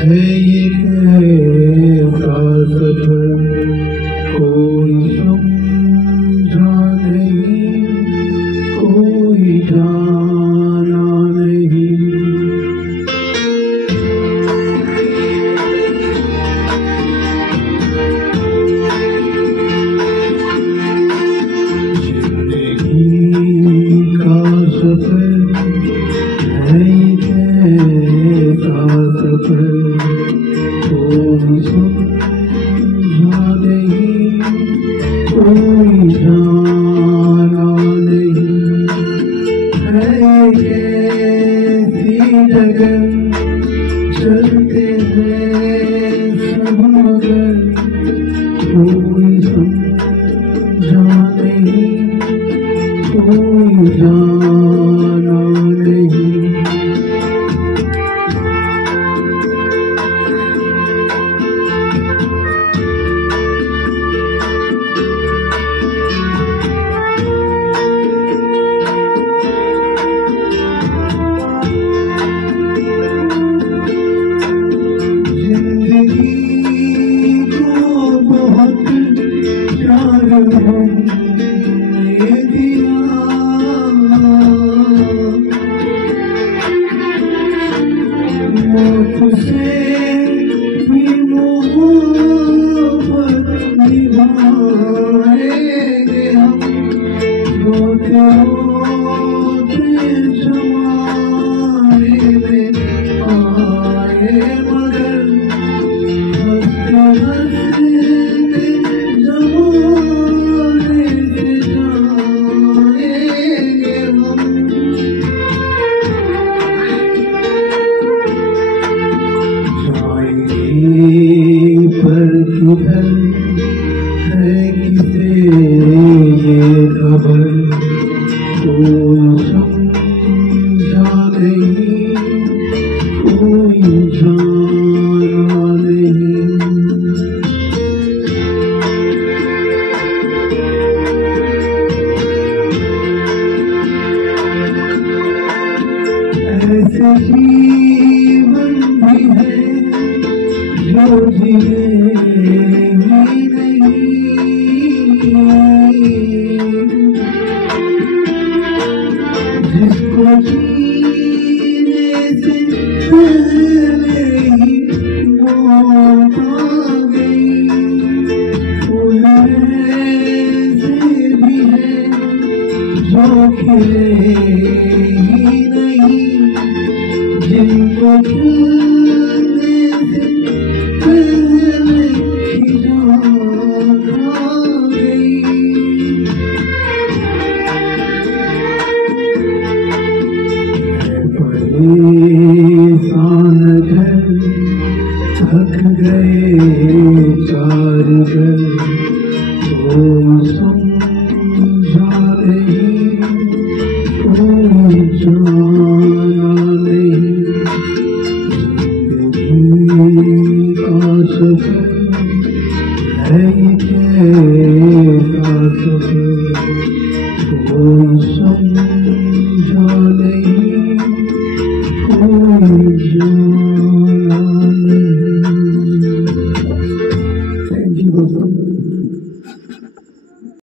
है ये कैसा सफर, कोई समझा नहीं, कोई जाना नहीं। जिंदगी का सफर है ये कैसा सफर, कोई समझा नहीं, कोई जाना नहीं। है कैसी जगह चलते हैं सब मगर, कोई समझा नहीं, कोई जाना नहीं। जिंदगी को बहुत प्यार हमने दिया, मौत से भी मोहब्बत निभाएंगे हम, रोते रोते जमाने में आए मगर, हंसते हंसते जमाने से जाएंगे हम। जाएंगे पर किधर है किसे ये खबर, कोई समझा नहीं, कोई जाना नहीं। ऐसे जीवन भी है जो जिए ही नहीं, जिसको जीने से पहले ही मौत आ गई। फूल ऐसे भी है जो खिले ही नहीं, जिनको खिलने से पहले खिला खा गई। परेशान घर थक गए चार घर, कोई समझा नहीं, कोई जाना नहीं। जिंदगी का सफर है ये कैसा सफर, कोई